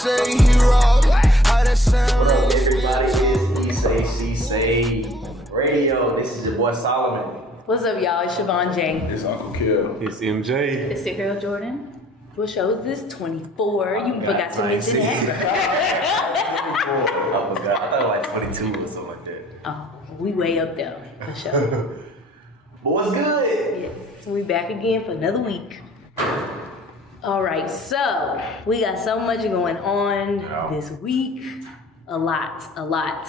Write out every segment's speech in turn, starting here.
say he wrong. How that sound? What up, everybody? It's HeSaySheSay Radio. This is your boy Solomon. What's up, y'all? It's Siobhan J. It's Uncle Kill. It's MJ. It's your girl Jordan. What show is this? 24. You forgot to mention that. Oh my God. I thought like 22 or something like that. Oh, we way up there for sure. But what's good? Yes, we back again for another week. All right, so we got so much going on this week. A lot.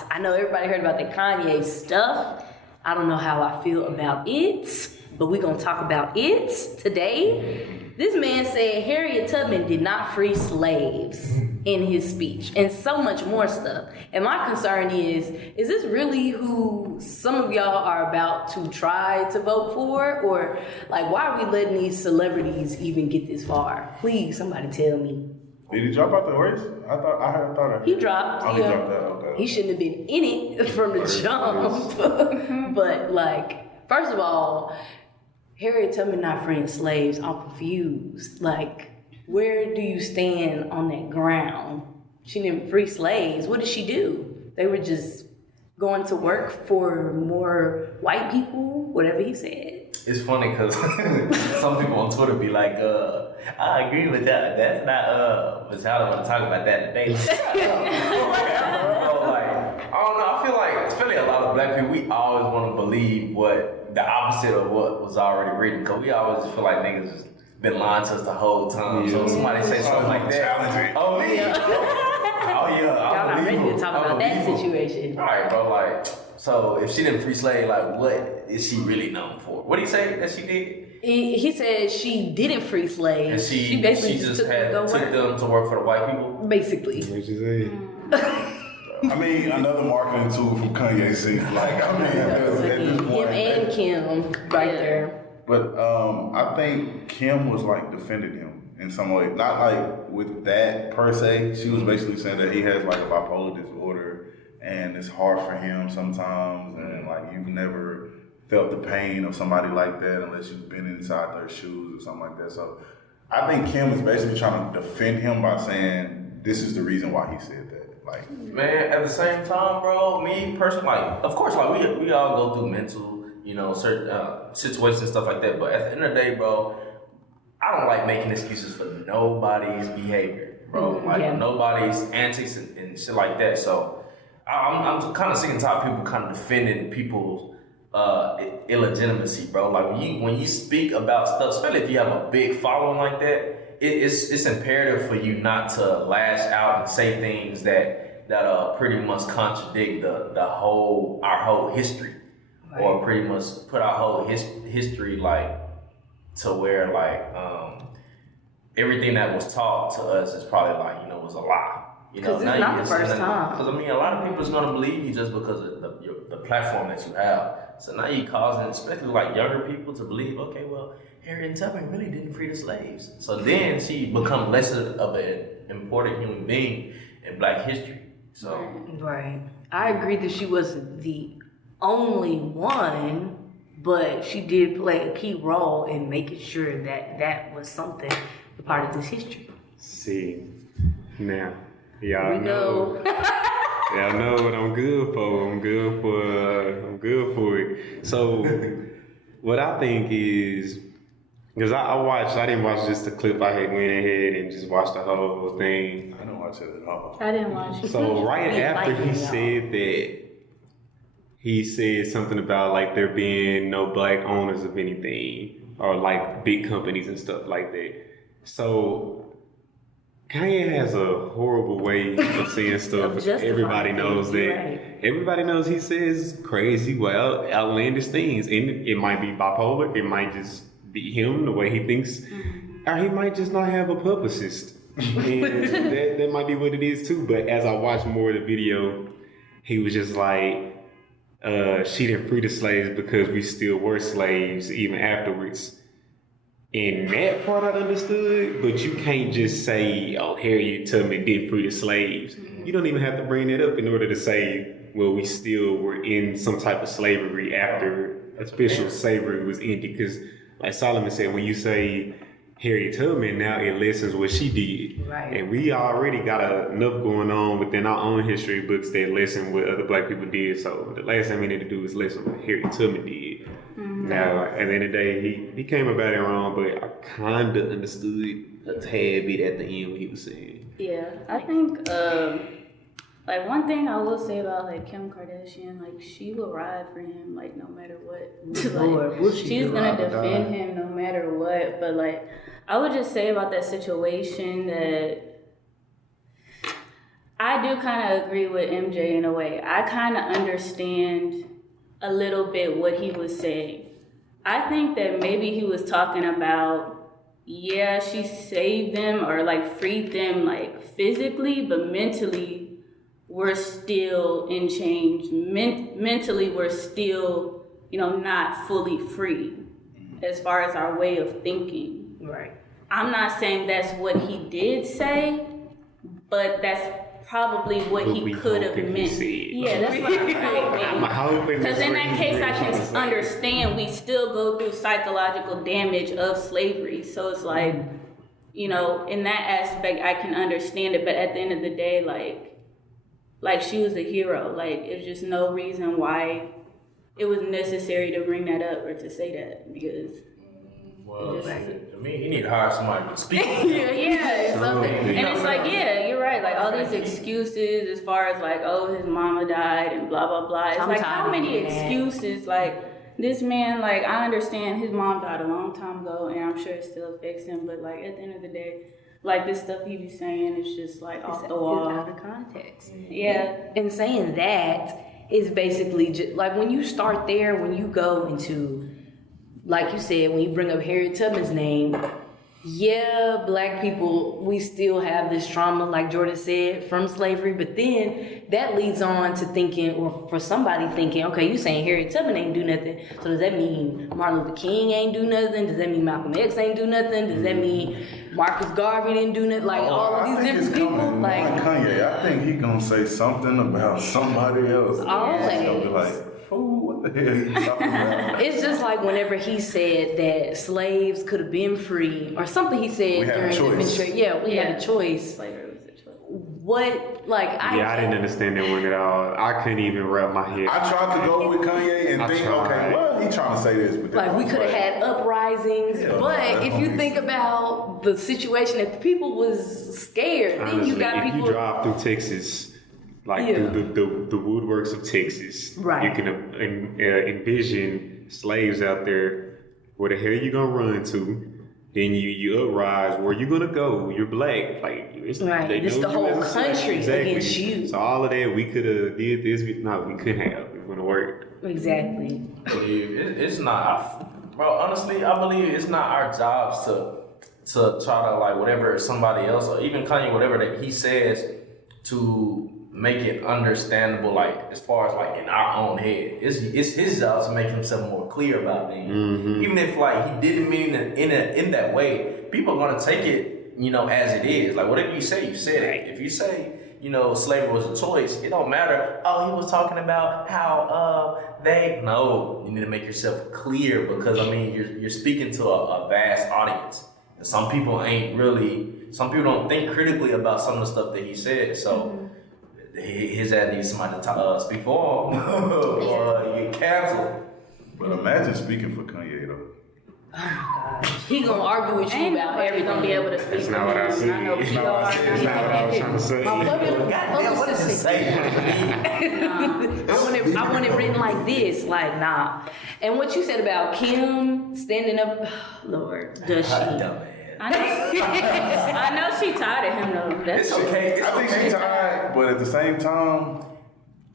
I know everybody heard about the Kanye stuff. I don't know how I feel about it, but we're going to talk about it today. This man said Harriet Tubman did not free slaves in his speech, and so much more stuff. And my concern is this really who some of y'all are about to try to vote for? Or like, why are we letting these celebrities even get this far? Please, somebody tell me. Did he drop out the race? I thought He dropped. Oh, he dropped out. Okay. He shouldn't have been in it from the jump. But like, first of all, Harriet Tubman not freeing slaves. I'm confused. Like, where do you stand on that ground? She didn't free slaves. What did she do? They were just going to work for more white people, whatever he said. It's funny because some people on Twitter be like, I agree with that. That's not, but y'all don't want to talk about that today. I don't know. I feel like, especially a lot of black people, we always want to believe what the opposite of what was already written. Because we always feel like niggas just been lying to us the whole time. Yeah. So somebody say something like that. Oh, me? Oh, yeah. Y'all not ready to talk about that situation. All right, bro. Like, so if she didn't free slave, like, what is she really known for? What did he say that she did? He said she didn't free slaves. And she basically just took them to work for the white people? Basically. What'd you say? I mean, another marketing tool from Kanye seems like. I mean, at this point, him and Kim right there. But I think Kim was like defending him in some way. Not like with that per se. She was basically saying that he has like a bipolar disorder and it's hard for him sometimes, and like you've never felt the pain of somebody like that unless you've been inside their shoes or something like that. So I think Kim is basically trying to defend him by saying this is the reason why he said that. Like, man, at the same time, bro, me personally, like, of course, like we all go through mental, certain situations and stuff like that. But at the end of the day, bro, I don't like making excuses for nobody's behavior, bro. Like nobody's antics and shit like that. So I'm kind of sick and tired of people kind of defending people's illegitimacy, bro. Like when you speak about stuff, especially if you have a big following like that, it's imperative for you not to lash out and say things that pretty much contradict our whole history, right. Or pretty much put our whole history like to where like everything that was taught to us is probably like was a lie. Because it's not the first time. Because I mean, a lot of people is gonna believe you just because of the platform that you have. So now you causing, especially like younger people, to believe, okay, well, Harriet Tubman really didn't free the slaves. So then she become less of an important human being in Black history. So right. I agree that she wasn't the only one, but she did play a key role in making sure that was something a part of this history. See, now y'all know. Y'all know what I'm good for. I'm good for it. So what I think is, because I didn't watch just the clip. I had went ahead and just watched the whole thing. I didn't watch it at all. I didn't watch it. So right after he said that, he said something about like there being no black owners of anything or like big companies and stuff like that. So Kanye has a horrible way of saying stuff. Everybody knows that. Right. Everybody knows he says crazy, outlandish things. And it might be bipolar. It might just be him, the way he thinks. Or he might just not have a publicist. And that might be what it is too. But as I watched more of the video, he was just like, she didn't free the slaves because we still were slaves even afterwards. And that part I understood, but you can't just say, oh, Harriet Tubman did free the slaves. You don't even have to bring that up in order to say, well, we still were in some type of slavery after official slavery was ended. Because like Solomon said, when you say Harriet Tubman, now it lessens what she did. Right. And we already got enough going on within our own history books that lessen what other black people did. So the last thing we need to do is lessen what Harriet Tubman did. Now, at the end of the day, he came about it wrong, but I kind of understood a tad bit at the end what he was saying. Yeah, I think like one thing I will say about like Kim Kardashian, like she will ride for him like no matter what. Lord, will she She's do? gonna defend him no matter what. But like I would just say about that situation that I do kind of agree with MJ in a way. I kind of understand a little bit what he was saying. I think that maybe he was talking about, yeah, she saved them or like freed them like physically, but mentally we're still in change. Mentally we're still, not fully free as far as our way of thinking. Right. I'm not saying that's what he did say, but that's probably what he could have meant. Yeah, that's what I'm hoping. Because in that case, I can understand we still go through psychological damage of slavery. So it's like, in that aspect, I can understand it. But at the end of the day, like she was a hero. Like, there's just no reason why it was necessary to bring that up or to say that because. Well, to me, he need to hire somebody to speak. Yeah, something. And it's like, yeah, you're right. Like all these excuses as far as like, oh, his mama died and blah, blah, blah. It's like, how many excuses? Like this man, like I understand his mom died a long time ago and I'm sure it still affects him. But like at the end of the day, like this stuff he be saying is just like off the wall. Out of context. Yeah. And saying that is basically just like when you start there, when you go into, like you said, when you bring up Harriet Tubman's name, yeah, black people, we still have this trauma, like Jordan said, from slavery. But then that leads on to thinking, or for somebody thinking, okay, you saying Harriet Tubman ain't do nothing. So does that mean Martin Luther King ain't do nothing? Does that mean Malcolm X ain't do nothing? Does that mean Marcus Garvey didn't do nothing? Like all of these different people? Like Kanye, I think he gonna say something about somebody else. Always. He's gonna be like, what the hell are you talking about? It's just like whenever he said that slaves could have been free, or something he said during the administration. Yeah, we had a choice. Slavery was a choice. What, like, I didn't understand that one at all. I couldn't even wrap my head. I tried to go with Kanye and think, okay, well, he trying to say this, but like we could have had uprisings, but if you think about the situation that the people was scared, Honestly, then you got people. If you drive through Texas, like the woodworks of Texas, right? You can envision slaves out there. Where the hell you gonna run to? Then you uprise. Where you gonna go? You're black. Like it's the whole country against you. So all of that we could have did this. No, we couldn't have. It wouldn't have worked. Exactly. It's not, bro. Honestly, I believe it's not our jobs to try to like whatever somebody else or even Kanye, whatever that he says to make it understandable, like as far as like in our own head. It's his job to make himself more clear about things. Mm-hmm. Even if like he didn't mean it in that way, people are gonna take it, as it is. Like whatever you say, you said it. If you say, slavery was a choice, it don't matter. Oh, he was talking about how you need to make yourself clear because you're speaking to a vast audience. And some people don't think critically about some of the stuff that he said. So his ass needs somebody to speak for him or you get canceled. But imagine speaking for Kanye though. Oh my gosh. He gonna argue with you about everything. Gonna be able to speak. That's not what I said. That's not what I was trying to say. What does it say? I want it written like this, like nah. And what you said about Kim standing up, Lord, does she? I know she tired of him though. That's okay. I think she's tired, but at the same time,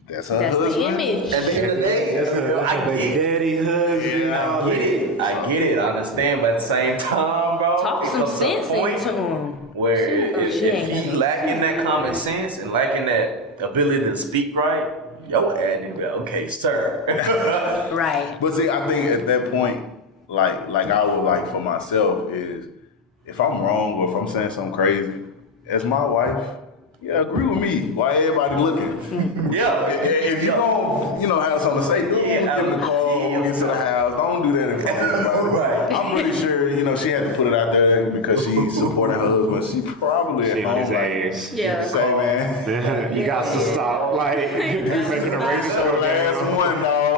that's her husband. The image. At the end of the day, that's her baby daddy husband. I get it. I understand, but at the same time, bro, talk some sense into him. Where if he lacking that common sense and lacking that ability to speak right, yo, add okay, sir. Right. But see, I think at that point, like I would like for myself is, if I'm wrong or if I'm saying something crazy, as my wife, agree with me. Why everybody looking? If you don't, have something to say, give me a call, get to the house. Don't do that in front of everybody. Right. I'm pretty sure sure, she had to put it out there because she supported her husband. She probably Shit at on home his ass. Yeah. say, man, You got to stop. Like, he's making a this race is the last one, dog.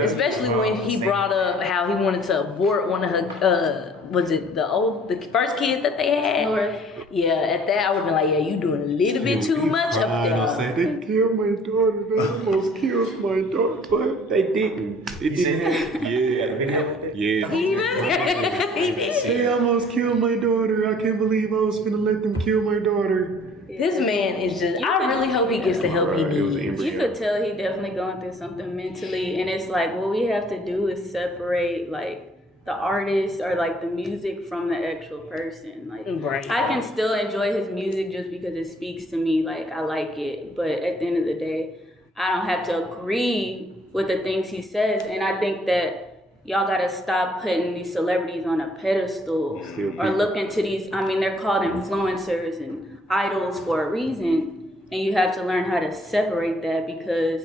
Especially when he brought up how he wanted to abort one of her, was it the first kid that they had? Or- Yeah, at that I would have been like, yeah, you doing a little bit too much up I there. said, they killed my daughter. They almost killed my daughter. But they didn't. It didn't. Yeah. Yeah. He did. They almost killed my daughter. I can't believe I was finna let them kill my daughter. This man is just, I really hope he gets the help he It was an needs. You could tell he definitely going through something mentally, and it's like what we have to do is separate like the artist or like the music from the actual person. Like Right. I can still enjoy his music just because it speaks to me, like I like it. But at the end of the day, I don't have to agree with the things he says, and I think that y'all gotta stop putting these celebrities on a pedestal or look into these. I mean, they're called influencers and idols for a reason, and you have to learn how to separate that because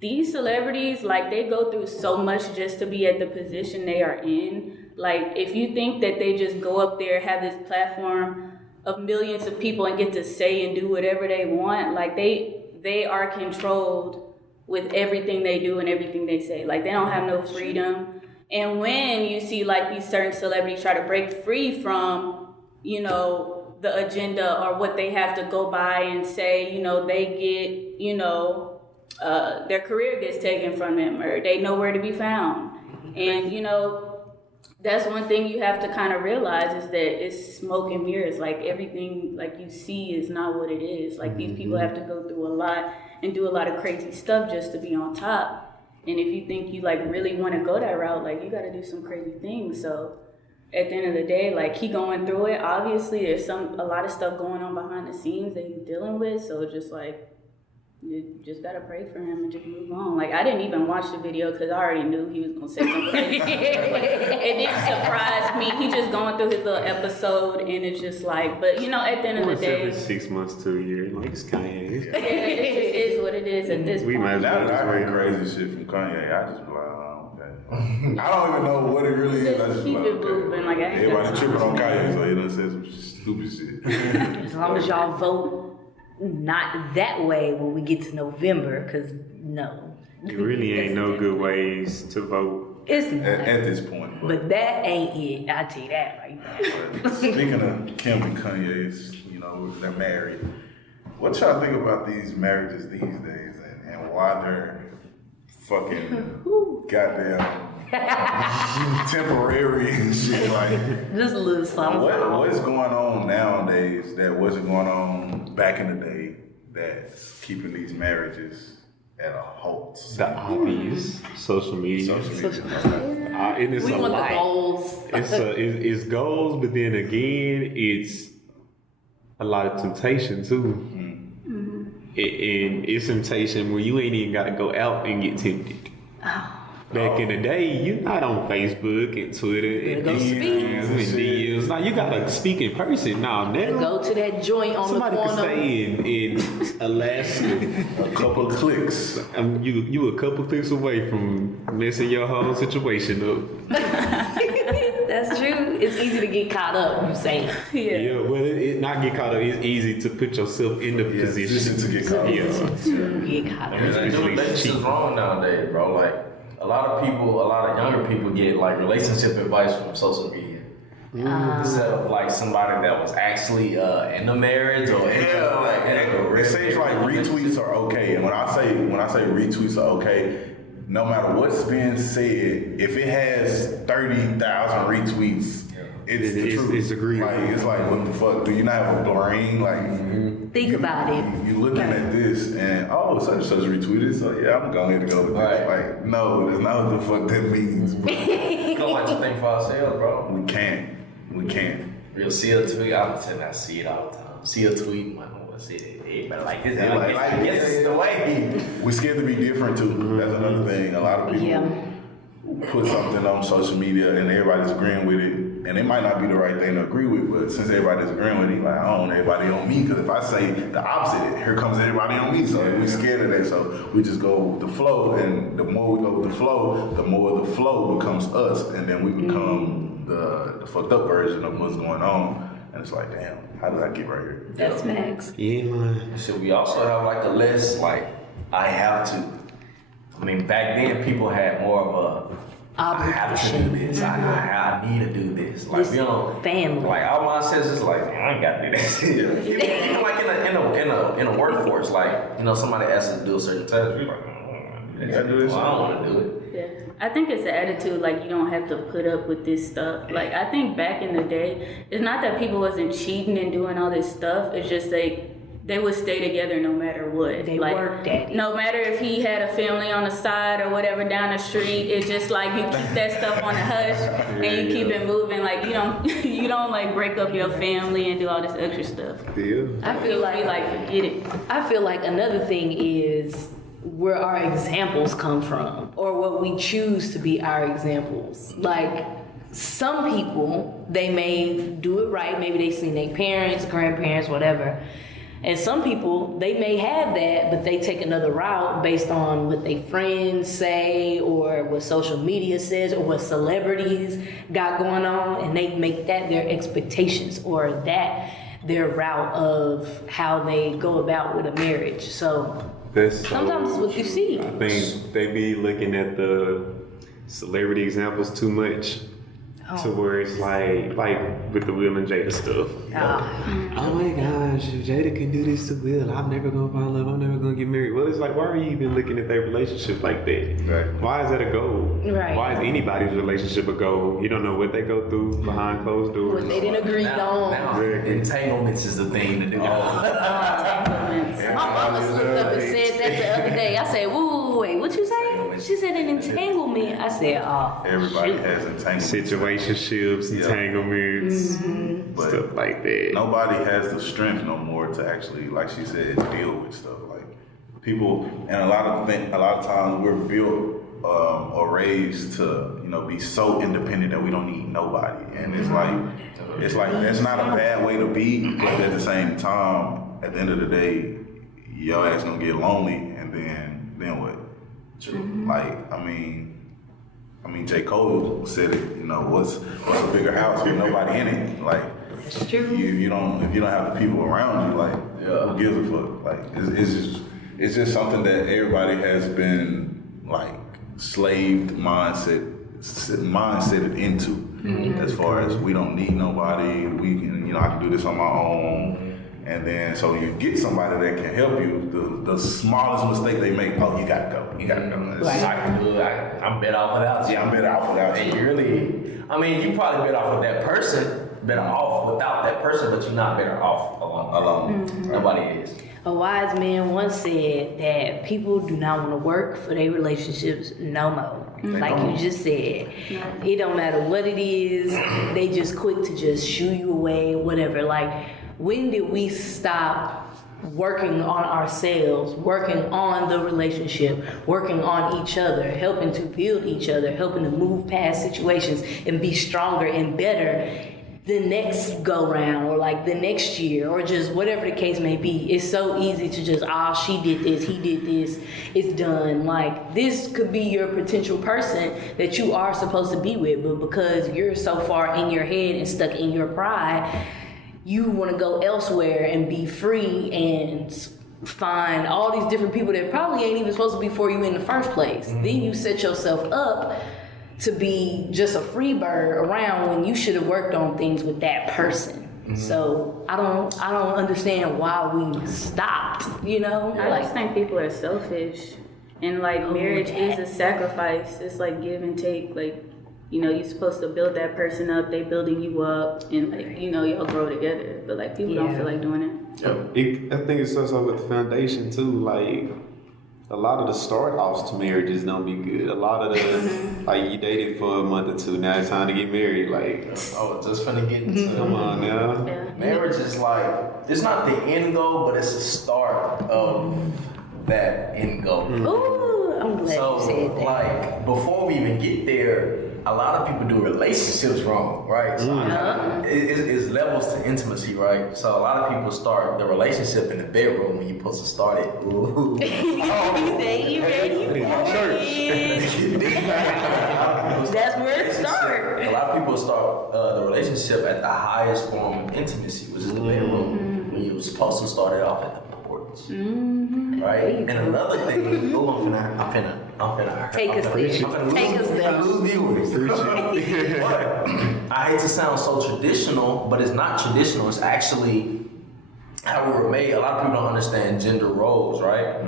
these celebrities, like, they go through so much just to be at the position they are in. Like, if you think that they just go up there, have this platform of millions of people and get to say and do whatever they want, like, they are controlled with everything they do and everything they say. Like, they don't have no freedom. And when you see, like, these certain celebrities try to break free from, the agenda or what they have to go by and say, they get, their career gets taken from them or they nowhere to be found. And, that's one thing you have to kind of realize is that it's smoke and mirrors. Like everything like you see is not what it is. Like these people have to go through a lot and do a lot of crazy stuff just to be on top. And if you think you like really want to go that route, like you got to do some crazy things. So at the end of the day, like he going through it. Obviously, there's a lot of stuff going on behind the scenes that he's dealing with. So just like, you just gotta pray for him and just move on. Like I didn't even watch the video because I already knew he was gonna say something crazy. It didn't surprise me. He just going through his little episode, and it's just like, but at the end of the day, every 6 months to a year, like it's Kanye. yeah, it just is what it is at this We point. might as Now well that just I wait. hear crazy shit from Kanye, I just be like, oh, okay. I don't even know what it really is. I Just just keep be like, it moving, like, I ain't everybody got tripping time. on Kanye, so he done said some stupid shit. As long as y'all vote not that way when we get to November, because no. It really ain't no good ways to vote. It's not. At this point. But that ain't it. I'll tell you that right now. But speaking of Kim and Kanye's, they're married. What y'all think about these marriages these days and why they're fucking goddamn temporary and shit? Like, Just a little something. what's going on nowadays that wasn't going on back in the day that's keeping these marriages at a halt? The obvious social media. Social media. And it's We a want lot. the goals. It's goals, but then again, it's a lot of temptation too. And it's temptation where you ain't even got to go out and get tempted. Back in the day, you're not on Facebook and Twitter and go speak. DMs. Now you gotta speak in person. Now, Go to that joint on somebody the could corner. stay in Alaska. A couple clicks. You a couple clicks away from messing your whole situation up. That's true. It's easy to get caught up, you say. Yeah, well, it not get caught up. It's easy to put yourself in the position to get caught up. Yeah. To get caught up. Relationships is wrong nowadays, bro. Like a lot of younger people get like relationship advice from social media. Instead of like somebody that was actually in a marriage or It seems like retweets are okay, and when I say retweets are okay, no matter what's being said, if it has 30,000 retweets, it's the truth. It's agreeable. Like it's like, what the fuck? Do you not have a brain? Like, Think about it. You looking at this and such and such retweeted, so yeah, I'm going to go with this. Right. Like, no, that's not what the fuck that means. Bro. We don't like to think for ourselves, bro. We can't. We'll see a tweet. I'm saying I see it all the time. See a tweet, I'm like, oh, see it. Everybody like this. Yeah, I guess it's the way. We're scared to be different too. That's another thing. A lot of people put something on social media and everybody's agreeing with it. and it might not be the right thing to agree with, but since everybody's agreeing with it, like, I don't want everybody on me, because if I say the opposite, here comes everybody on me, so we're scared of that, so we just go with the flow, and the more we go with the more the flow becomes us, and then we become the fucked up version of what's going on, and it's like, damn, how did I get right here? That's facts. Yeah, man. So we also have like a list, like, I have to. I mean, back then people had more of a, I have to do this. I need to do this. Like, This you know, family. like our mindset is like, I ain't got to do that. Even like in a workforce, like, you know, somebody asks us to do a certain task, we're like, I do this. Well, I don't want to do it. Yeah. I think it's the attitude, like, you don't have to put up with this stuff. Like, I think back in the day, it's not that people wasn't cheating and doing all this stuff. It's just they would stay together no matter what. They like, worked at it. No matter if he had a family on the side or whatever down the street, it's just like you keep that stuff on the hush and you keep it moving. Like, you don't like break up your family and do all this extra stuff. Yeah. I feel like forget it. I feel like another thing is where our examples come from, or what we choose to be our examples. Like, some people, they may do it right. Maybe they seen their parents, grandparents, whatever. And some people, they may have that, but they take another route based on what their friends say, or what social media says, or what celebrities got going on, and they make that their expectations, or that their route of how they go about with a marriage. So sometimes it's what you see. I think they be looking at the celebrity examples too much. To where it's like with the Will and Jada stuff. Oh my gosh, if Jada can do this to Will, I'm never gonna fall in love, I'm never gonna get married. Well, it's like, why are you even looking at their relationship like that? Right. Why is that a goal? Right. Why is anybody's relationship a goal? You don't know what they go through behind closed doors. What they didn't agree on. Now, entanglements is the thing to do. My mama slipped up and said that the other day. I said, wait, what you say? She said an entanglement. I said, Everybody has entanglements. Situationships, entanglements, But stuff like that. nobody has the strength no more to actually, like she said, deal with stuff. Like, people, and a lot of times we're built or raised to, be so independent that we don't need nobody. And it's like that's not a bad way to be, but at the same time, at the end of the day, your ass gonna get lonely, and then what? True. Like, I mean, J. Cole said it. What's a bigger house with nobody in it? Like, it's true. If you don't have the people around you, like, who gives a fuck? Like, it's just something that everybody has been like slaved mindseted into. As far as, we don't need nobody. We can, I can do this on my own. And then, so you get somebody that can help you. The smallest mistake they make, you gotta go. You gotta go. I can do it. I'm better off without you. Yeah, I'm better off without you. And you probably better off with that person, better off without that person, but you're not better off alone. Nobody is. A wise man once said that people do not want to work for their relationships no more. Like you just said. It don't matter what it is, they just quick to just shoo you away, whatever. Like, when did we stop working on ourselves, working on the relationship, working on each other, helping to build each other, helping to move past situations and be stronger and better the next go round, or like the next year, or just whatever the case may be? It's so easy to just, she did this, he did this, it's done. Like, this could be your potential person that you are supposed to be with, but because you're so far in your head and stuck in your pride, you want to go elsewhere and be free and find all these different people that probably ain't even supposed to be for you in the first place. Then you set yourself up to be just a free bird around when you should have worked on things with that person. So I don't understand why we stopped, I just think people are selfish, and like, marriage is a sacrifice. It's like give and take. Like, you're supposed to build that person up, they building you up, and like, y'all grow together. But like, people don't feel like doing it. I think it's also with the foundation too. Like, a lot of the start-offs to marriages don't be good. A lot of the, like, you dated for a month or two, now it's time to get married. Like, just finna get into come on now. Yeah. Marriage is like, it's not the end goal, but it's the start of that end goal. Ooh, I'm glad you said that. Like, before we even get there, a lot of people do relationships wrong, right? So it's levels to intimacy, right? So a lot of people start the relationship in the bedroom when you're supposed to start it. Ooh. You ready? That's where it starts. A lot of people start the relationship at the highest form of intimacy, which is the bedroom, when you were supposed to start it off at the porch, right? And another thing, I'm finna Take us there. Take us there. lose viewers. But I hate to sound so traditional, but it's not traditional. It's actually how we were made. A lot of people don't understand gender roles, right?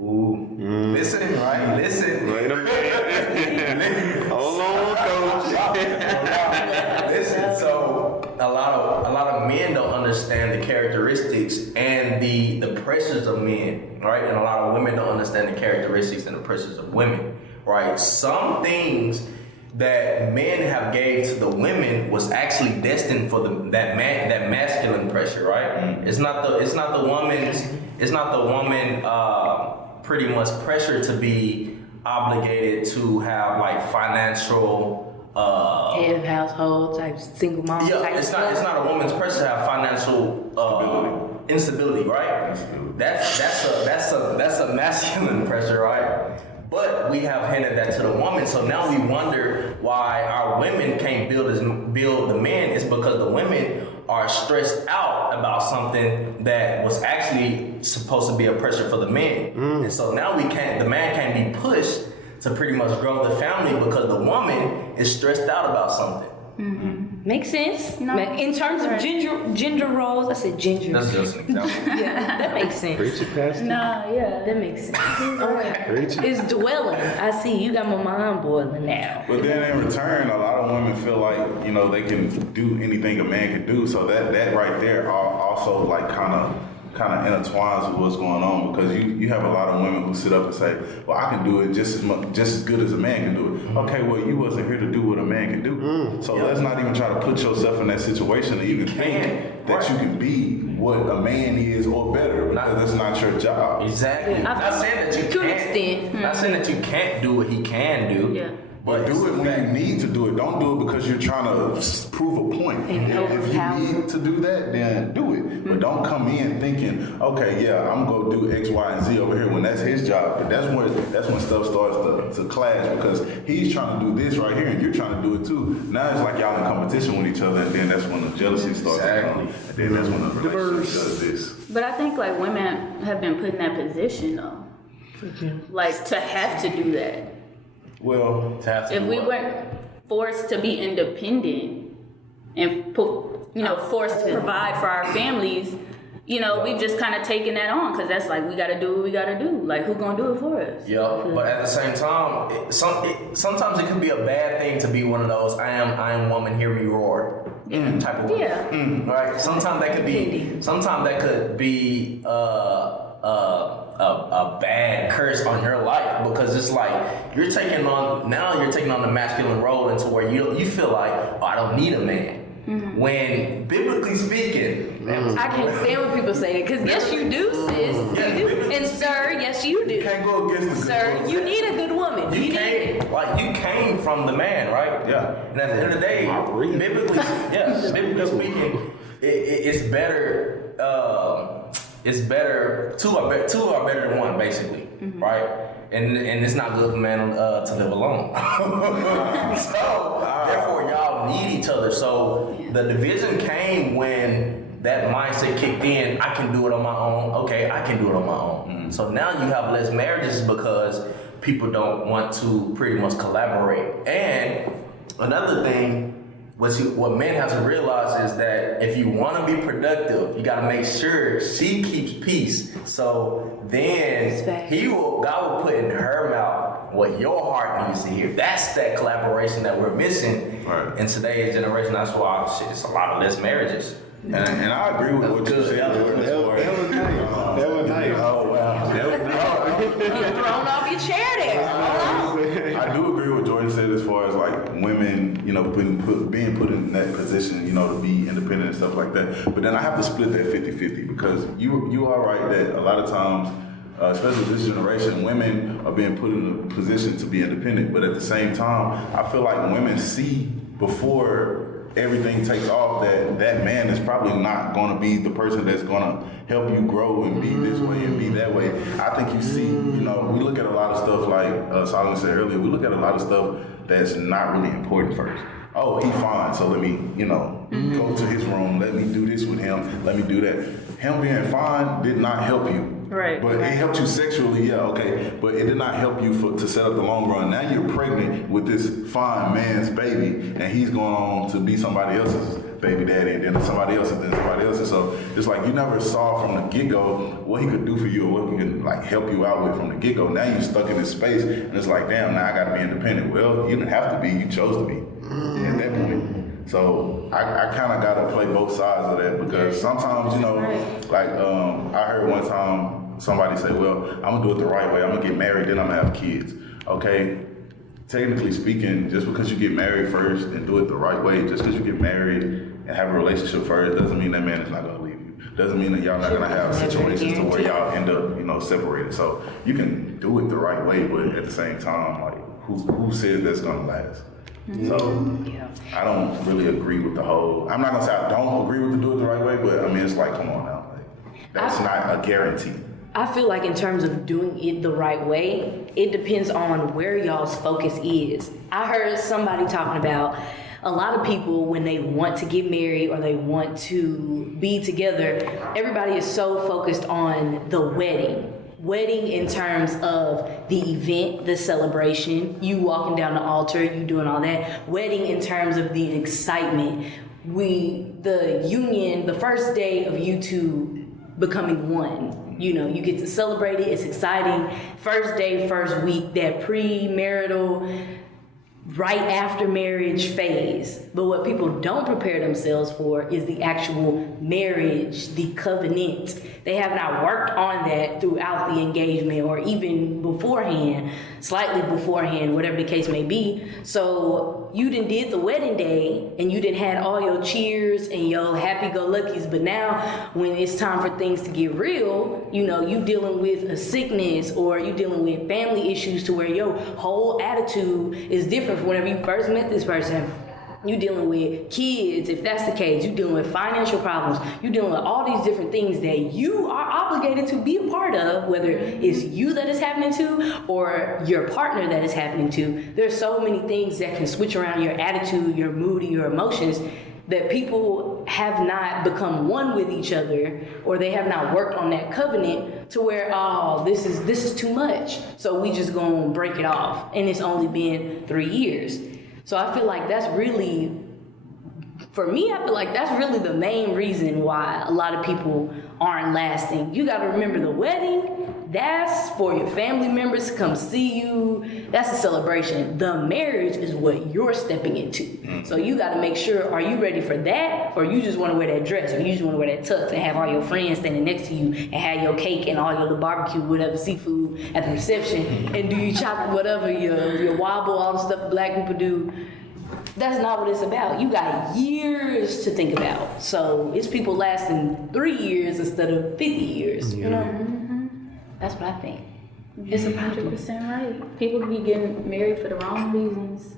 Ooh. Listen, right? Listen. Wait a minute. Hold on, coach. Listen, so a lot of men don't understand the characteristics and the pressures of men, right? And a lot of women don't understand the characteristics and the pressures of women, right? Some things that men have gave to the women was actually destined for that masculine pressure, right? It's not the woman pretty much pressure to be obligated to have like financial head of household type, single mom type. It's not a woman's pressure to have financial instability, right? That's a masculine pressure, right? But we have handed that to the woman, so now we wonder why our women can't build the men. It's because the women are stressed out about something that was actually supposed to be a pressure for the men. And so now the man can't be pushed to pretty much grow the family because the woman is stressed out about something. Makes sense. No. In terms of gender roles, I said ginger. That's just an example. Yeah, that makes sense. Preach it, Pastor. Nah, yeah. That makes sense. Okay. Preach it. It's dwelling. I see you got my mind boiling now. But then in return, a lot of women feel like, they can do anything a man can do. So that right there also like kind of intertwines with what's going on, because you have a lot of women who sit up and say, well, I can do it just as good as a man can do it. Okay, well, you wasn't here to do what a man can do. So let's not even try to put yourself in that situation to even think that you can be what a man is or better, because that's not your job. Exactly. Yeah. Not saying that you To an can't. extent. Not saying that you can't do what he can do. Yeah. But do it when you need to do it. Don't do it because you're trying to prove a point. If you need to do that, then do it. But don't come in thinking, okay, yeah, I'm gonna do X, Y, and Z over here when that's his job. But that's when stuff starts to clash, because he's trying to do this right here and you're trying to do it too. Now it's like y'all in competition with each other, and then that's when the jealousy starts to come. And then that's when the relationship does this. But I think like women have been put in that position though. Like to have to do that. Well, If we weren't forced to be independent and forced to provide for our families, we've just kind of taken that on, because that's like, we got to do what we got to do. Like, who's going to do it for us? Yeah, but at the same time, sometimes it could be a bad thing to be one of those I am woman, hear me roar type of woman. Yeah. Right? Sometimes that could be a bad curse on your life, because it's like you're taking on the masculine role into where you feel like, oh, I don't need a man. When biblically speaking, I can't stand when people say that, because yes, you do, sis. You do. And sir, yes, you do. you can't go against the Sir, you need a good woman. you came from the man, right? Yeah. And at the end of the day, biblically speaking, it's better. It's better. Two are better than one, basically, right? And it's not good for man to live alone. So therefore, y'all need each other. So the division came when that mindset kicked in. I can do it on my own. Okay, I can do it on my own. So now you have less marriages because people don't want to pretty much collaborate. And another thing, what men have to realize is that if you want to be productive, you got to make sure she keeps peace. So then God will put in her mouth what your heart needs to hear. That's that collaboration that we're missing in today's generation. That's why it's a lot of less marriages. And I agree with what you said. That was nice. Oh, wow. You're thrown off your chair there. I do agree with what Jordan said as far as like women, being put in that position, to be independent and stuff like that. But then I have to split that 50-50, because you are right that a lot of times especially this generation, women are being put in a position to be independent. But at the same time, I feel like women see before everything takes off that man is probably not going to be the person that's going to help you grow and be this way and be that way. I think you see, we look at a lot of stuff like Solomon said earlier, we look at a lot of stuff that's not really important first. Oh, he fine, so let me, go to his room, let me do this with him, let me do that. Him being fine did not help you. Right. But it helped you sexually, yeah, okay. But it did not help you to set up the long run. Now you're pregnant with this fine man's baby, and he's going on to be somebody else's baby daddy, and then somebody else's, then somebody else's. So it's like you never saw from the get-go what he could do for you or what he could help you out with from the get-go. Now you're stuck in this space, and it's like, damn, now I got to be independent. Well, you didn't have to be. You chose to be at that point. So I kind of got to play both sides of that because sometimes, I heard one time somebody say, well, I'm going to do it the right way. I'm going to get married, then I'm going to have kids. Okay? Technically speaking, just because you get married first and do it the right way, just because you get married and have a relationship first, doesn't mean that man is not going to leave you. Doesn't mean that y'all not going to have situations to where y'all end up, separated. So you can do it the right way, but at the same time, like, who says that's going to last? So I don't really agree with the whole. I'm not gonna say I don't agree with the do it the right way, but I mean it's like, come on now, that's not a guarantee. I feel like in terms of doing it the right way, it depends on where y'all's focus is. I heard somebody talking about a lot of people when they want to get married or they want to be together, everybody is so focused on the wedding. Wedding in terms of the event, the celebration, you walking down the altar, you doing all that. Wedding in terms of the excitement. The union, the first day of you two becoming one. You get to celebrate it, it's exciting. First day, first week, that premarital, right after marriage phase. But what people don't prepare themselves for is the actual marriage, the covenant. They have not worked on that throughout the engagement or even beforehand, slightly beforehand, whatever the case may be. So you did the wedding day and you had all your cheers and your happy-go-luckies, but now when it's time for things to get real, you dealing with a sickness or you dealing with family issues to where your whole attitude is different from whenever you first met this person. You dealing with kids, if that's the case. You dealing with financial problems. You dealing with all these different things that you are obligated to be a part of, whether it's you that is happening to or your partner that is happening to. There's so many things that can switch around your attitude, your mood, and your emotions that people have not become one with each other, or they have not worked on that covenant to where, this is too much. So we just gonna break it off. And it's only been 3 years. So I feel like that's really, for me, I feel like that's really the main reason why a lot of people aren't lasting. You gotta remember the wedding, that's for your family members to come see you. That's a celebration. The marriage is what you're stepping into. So you gotta make sure, are you ready for that? Or you just wanna wear that dress, or you just wanna wear that tux and have all your friends standing next to you and have your cake and all your little barbecue, whatever, seafood at the reception, and do you chop whatever, your wobble, all the stuff black people do. That's not what it's about. You got years to think about. So it's people lasting 3 years instead of 50 years, That's what I think. It's 100% right. People be getting married for the wrong reasons.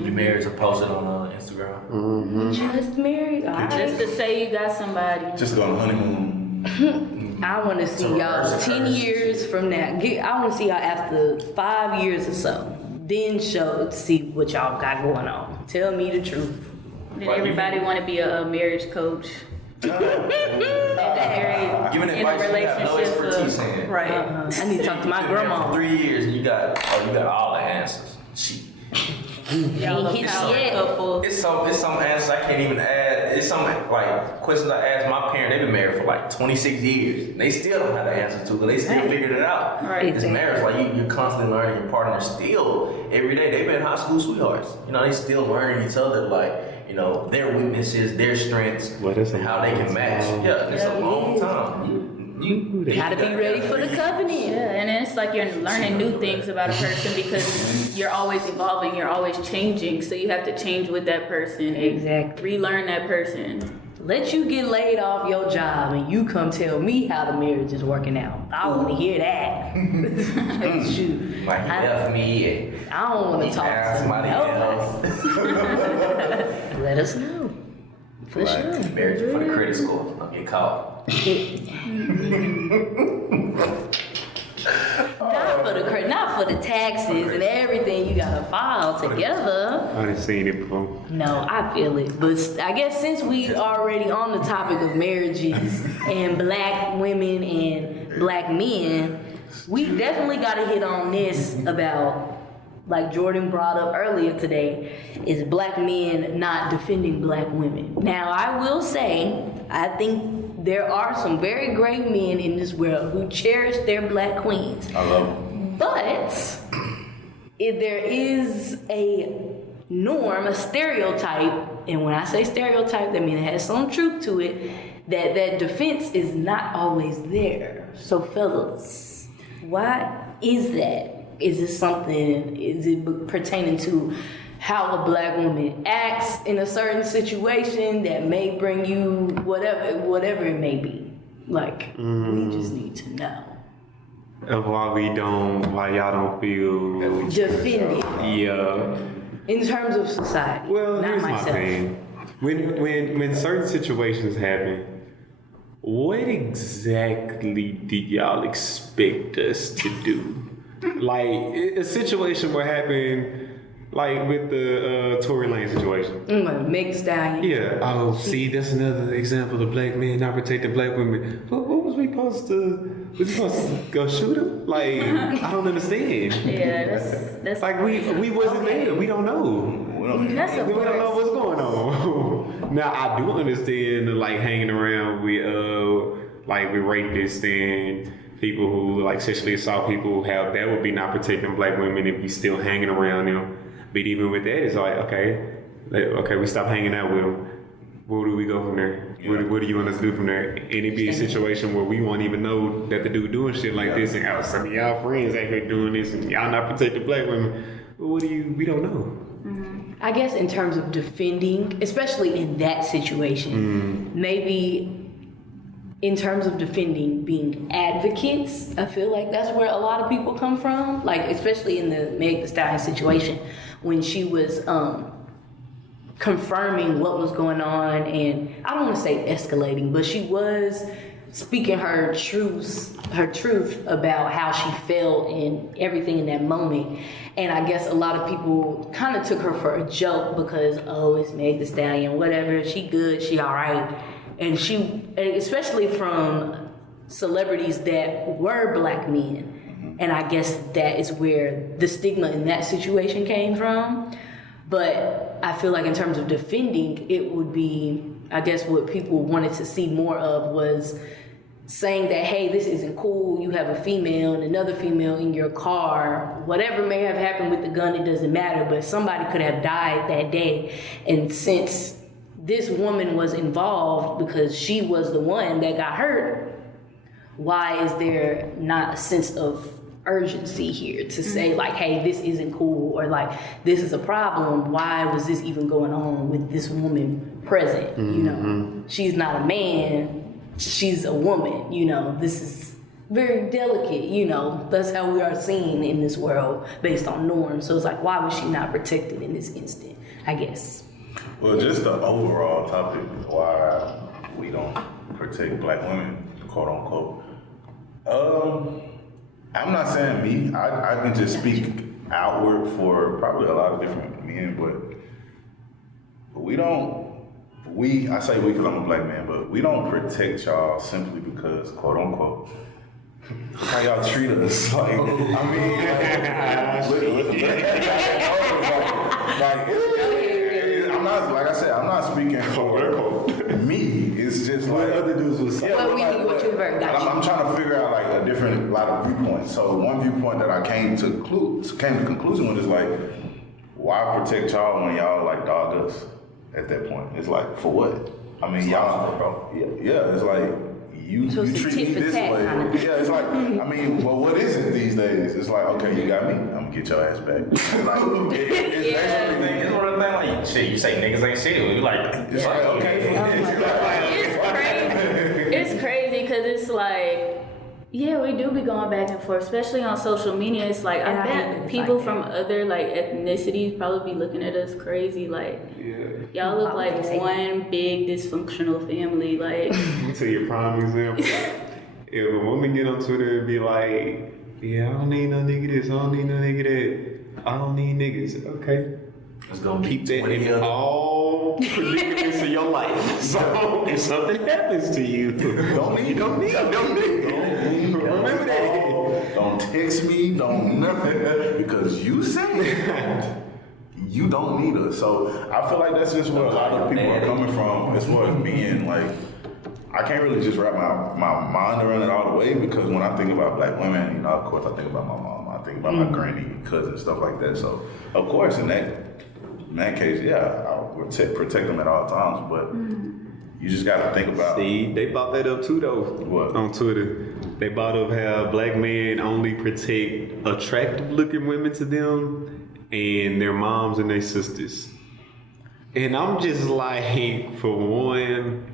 Your marriage are posted on Instagram. Just married? Just to say you got somebody. Just go on a honeymoon. I want to see y'all 10 years from now. I want to see y'all after 5 years or so. Then see what y'all got going on. Tell me the truth. Then everybody want to be a marriage coach. Giving advice in a relationship. Right. I need to talk to my grandma. For 3 years, and you got all the answers. Shit. It's some answers I can't even add. It's some questions I asked my parents. They've been married for 26 years. And they still don't have the answer to it. They still figured it out. Right. This marriage, you're constantly learning your partner still every day. They've been high school sweethearts. They still learning each other their weaknesses, their strengths, and how they can match. It's a long time. You gotta be ready for the covenant. Yeah, and then it's like you're learning new things about a person because you're always evolving, you're always changing. So you have to change with that person. Exactly. Relearn that person. let you get laid off your job and you come tell me how the marriage is working out. I want to hear that. Shoot. Like, he left me and I don't want to talk to somebody else. Let us know. For sure. Marriage for the credit score. Don't get caught. Not for the taxes and everything you gotta file together. I didn't seen it before. No, I feel it. But I guess since we already on the topic of marriages and black women and black men, we definitely gotta hit on this about, like Jordan brought up earlier today, is black men not defending black women. Now, I will say, I think there are some very great men in this world who cherish their black queens. I love them. But if there is a norm, a stereotype, and when I say stereotype, that means it has some truth to it, that defense is not always there. So fellas, why is that? Is it pertaining to how a black woman acts in a certain situation that may bring you whatever it may be? Like, we just need to know. Of why y'all don't feel Defended. Yeah. In terms of society. Well, not here's myself. my thing. When certain situations happen, what exactly do y'all expect us to do? Like a situation what happened, like with the Tory Lane situation. Meg Thee Stallion. Yeah. Oh, see, that's another example of black men not protecting black women. What was we supposed to? Was we supposed to go shoot him? Like, I don't understand. Yeah, that's Like we wasn't there. We don't know. We don't know what's going on. Now I do understand like hanging around with rapists and people who like sexually assault people. How that would be not protecting black women if we still hanging around them. But even with that, it's like okay, we stop hanging out with them. Where do we go from there? Yeah. What do you want us to do from there? And it be a situation where we won't even know that the dude doing shit like this, and some of y'all friends out here doing this, and y'all not protecting black women. But we don't know. Mm-hmm. I guess in terms of defending, especially in that situation, maybe in terms of defending, being advocates, I feel like that's where a lot of people come from. Like, especially in the Meg Thee Stallion situation, when she was confirming what was going on, and I don't want to say escalating, but she was speaking her truth about how she felt and everything in that moment. And I guess a lot of people kind of took her for a joke because, oh, it's Meg Thee Stallion, whatever, she good, she all right. And she, especially from celebrities that were black men. And I guess that is where the stigma in that situation came from. But I feel like in terms of defending, it would be, I guess what people wanted to see more of was saying that, hey, this isn't cool. You have a female and another female in your car. Whatever may have happened with the gun, it doesn't matter. But somebody could have died that day. And since this woman was involved because she was the one that got hurt, why is there not a sense of urgency here to say like, hey, this isn't cool, or like, this is a problem. Why was this even going on with this woman present? You know, she's not a man, she's a woman. You know, this is very delicate. You know, that's how we are seen in this world based on norms. So it's like, why was she not protected in this instant, I guess? Well, just the overall topic is why we don't protect black women, quote unquote. I'm not saying me. I can just speak outward for probably a lot of different men, but we don't. I say we because I'm a black man, but we don't protect y'all simply because, quote unquote, how y'all treat us. Like, I mean, I'm not, like I said, I'm not speaking for me. It's just like other dudes was saying. I'm trying to figure out like a lot of viewpoints. So one viewpoint that I came to conclusion with is like, why protect y'all when y'all like dog us at that point? It's like, for what? I mean, y'all, bro. Yeah, it's like you treat me this way. Yeah, it's like, I mean, well, what is it these days? It's like, okay, you got me. I'm gonna get your ass back. Like, It's one of the things, like, shit, you say niggas ain't shit. You like, it's like, okay. It's crazy because it's like, yeah, we do be going back and forth, especially on social media. It's like, I bet people from other like ethnicities probably be looking at us crazy. Like, y'all look like one big dysfunctional family. Like, I'll tell you a prime example. If a woman get on Twitter and be like, yeah, I don't need no nigga this, I don't need no nigga that, I don't need niggas. Okay. It's gonna Keep that in all predicaments of your life. So if something happens to you, you don't need no nigga. Remember that. Don't text me, don't nothing, because you say you don't need us. So I feel like that's just where a lot of people are coming from as far as being like, I can't really just wrap my mind around it all the way, because when I think about black women, you know, of course I think about my mom, I think about my granny, cousins, stuff like that. So of course in that case, yeah, I'll protect them at all times, but you just gotta think about. See, they brought that up too though. What? On Twitter. They brought up how black men only protect attractive looking women to them and their moms and their sisters. And I'm just like, for one,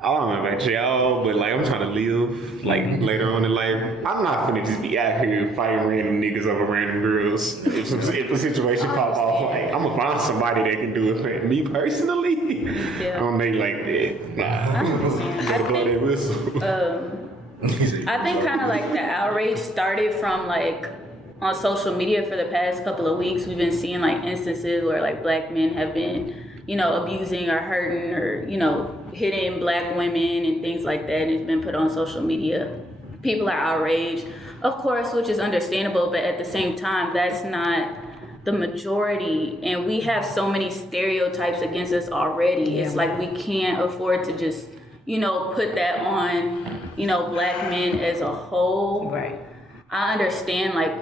I don't know about y'all, but like I'm trying to live like later on in life. I'm not finna just be out here fighting random niggas over random girls. If a situation pop off, like I'm gonna find somebody that can do it for me personally. Yeah. I don't make like that. I think kind of like the outrage started from like on social media for the past couple of weeks. We've been seeing like instances where like black men have been, you know, abusing or hurting or, you know, hitting black women and things like that, and it's been put on social media. People are outraged, of course, which is understandable, but at the same time, that's not the majority, and we have so many stereotypes against us already. Yeah. It's like we can't afford to just, you know, put that on, you know, black men as a whole. Right. I understand like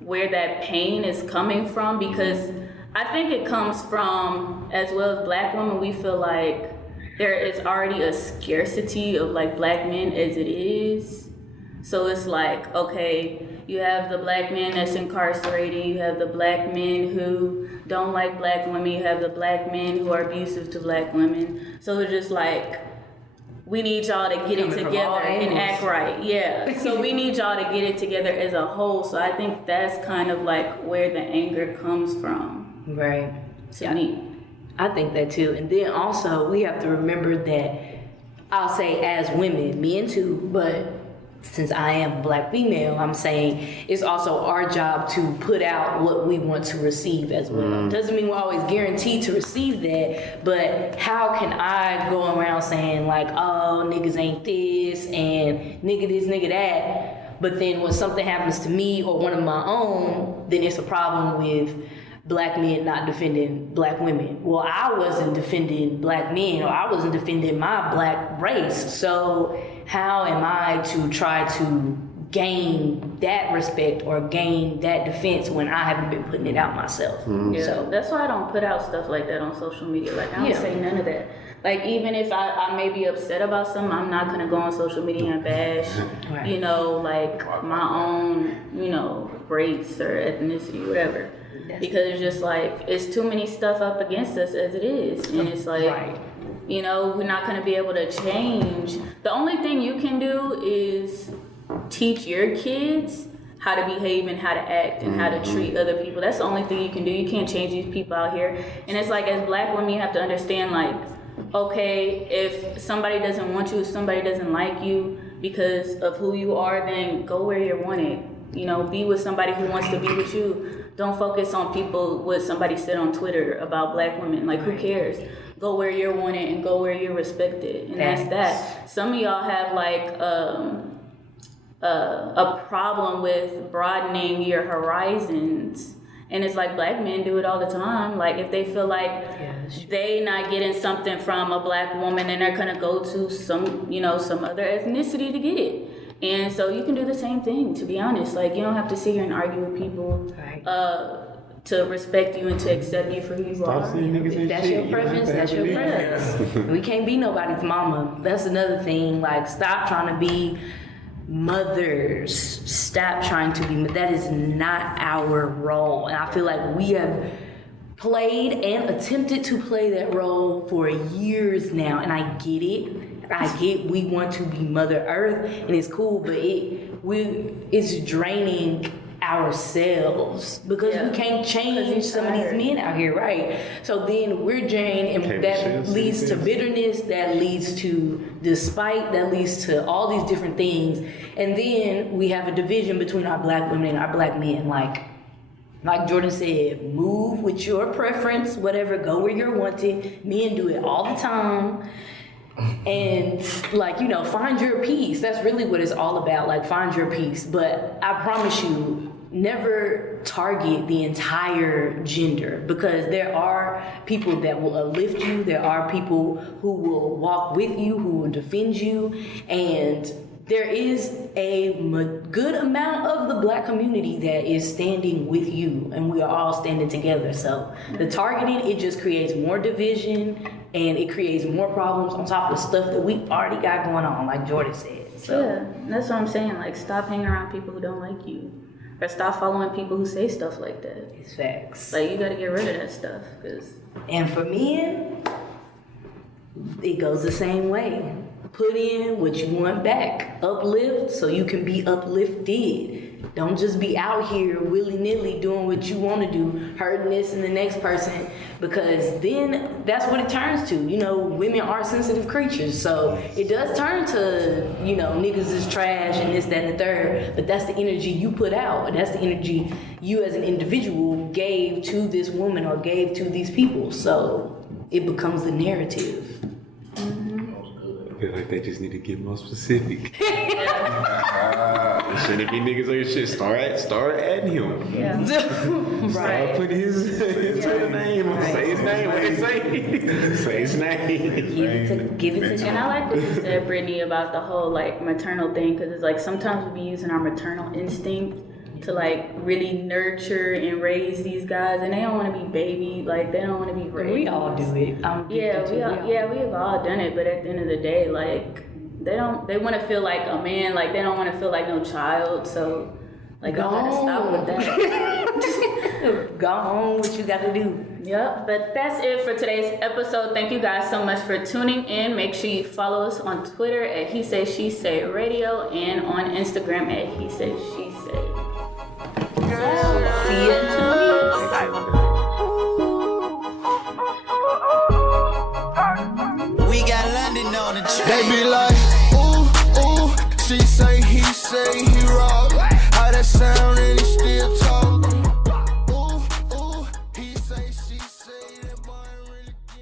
where that pain is coming from, because I think it comes from, as well as black women, we feel like there is already a scarcity of like black men as it is. So it's like, okay, you have the black men that's incarcerated, you have the black men who don't like black women, you have the black men who are abusive to black women. So it's just like, we need y'all to get it together and act right. Yeah. So we need y'all to get it together as a whole. So I think that's kind of like where the anger comes from. Right. To me. I think that too. And then also we have to remember that, I'll say as women, men too, but since I am a black female, I'm saying it's also our job to put out what we want to receive as well. Doesn't mean we're always guaranteed to receive that, but how can I go around saying like, oh, niggas ain't this and nigga this, nigga that, but then when something happens to me or one of my own, then it's a problem with black men not defending black women. Well, I wasn't defending black men, or I wasn't defending my black race. So how am I to try to gain that respect or gain that defense when I haven't been putting it out myself? Yeah, so that's why I don't put out stuff like that on social media. Like I don't say none of that. Like even if I may be upset about something, I'm not gonna go on social media and bash, you know, like my own, you know, race or ethnicity, whatever. Because it's just like, it's too many stuff up against us as it is. And it's like, you know, we're not gonna be able to change. The only thing you can do is teach your kids how to behave and how to act and how to treat other people. That's the only thing you can do. You can't change these people out here. And it's like, as black women, you have to understand like, okay, if somebody doesn't want you, if somebody doesn't like you because of who you are, then go where you're wanted. You know, be with somebody who wants to be with you. Don't focus on people, what somebody said on Twitter about black women. Like, who cares? Go where you're wanted and go where you're respected. And that's that. Some of y'all have like a problem with broadening your horizons. And it's like black men do it all the time. Like if they feel like they not getting something from a black woman, then they're gonna go to some, you know, some other ethnicity to get it. And so you can do the same thing, to be honest. Like you don't have to sit here and argue with people to respect you and to accept you for who you are. If that's your preference, that's your preference. We can't be nobody's mama. That's another thing. Like stop trying to be mothers, stop trying to be. That is not our role, and I feel like we have played and attempted to play that role for years now, and I get it. We want to be Mother Earth, and it's cool, but it's draining ourselves because we can't change some of these men out here, right? So then we're drained, and that leads to bitterness, that leads to despite, that leads to all these different things, and then we have a division between our black women and our black men. Like Jordan said, move with your preference, whatever, go where you're wanted. Men do it all the time. And find your peace. That's really what it's all about. Find your peace. But I promise you, never target the entire gender, because there are people that will uplift you. There are people who will walk with you, who will defend you. And there is a good amount of the black community that is standing with you, and we are all standing together. So the targeting, it just creates more division, and it creates more problems on top of the stuff that we already got going on, like Jordan said. So yeah, that's what I'm saying. Stop hanging around people who don't like you, or stop following people who say stuff like that. It's facts. You gotta get rid of that stuff. And for men, it goes the same way. Put in what you want back. Uplift so you can be uplifted. Don't just be out here willy-nilly doing what you want to do, hurting this and the next person, because then that's what it turns to. Women are sensitive creatures, so it does turn to, niggas is trash and this, that, and the third, but that's the energy you put out, and that's the energy you as an individual gave to this woman or gave to these people, so it becomes the narrative. I feel like they just need to get more specific. Shouldn't be niggas on your shit. Start adding him. Yeah. Start putting his name. Right. Say his name. What they say? Say his name. Give it to. And I like what you said, Brittany, about the whole maternal thing, because it's sometimes we be using our maternal instinct to really nurture and raise these guys, and they don't want to be babied, they don't want to be raised. We all do it. We have all done it, but at the end of the day, they want to feel like a man, they don't want to feel like no child, so y'all gotta stop with that. Go on, what you gotta do. Yep, but that's it for today's episode. Thank you guys so much for tuning in. Make sure you follow us on Twitter at HeSaySheSay Radio and on Instagram at HeSaySheSay. See you in 2 weeks. We got London on the train. They be like, ooh, ooh, she say, he say, he rock. How that sound?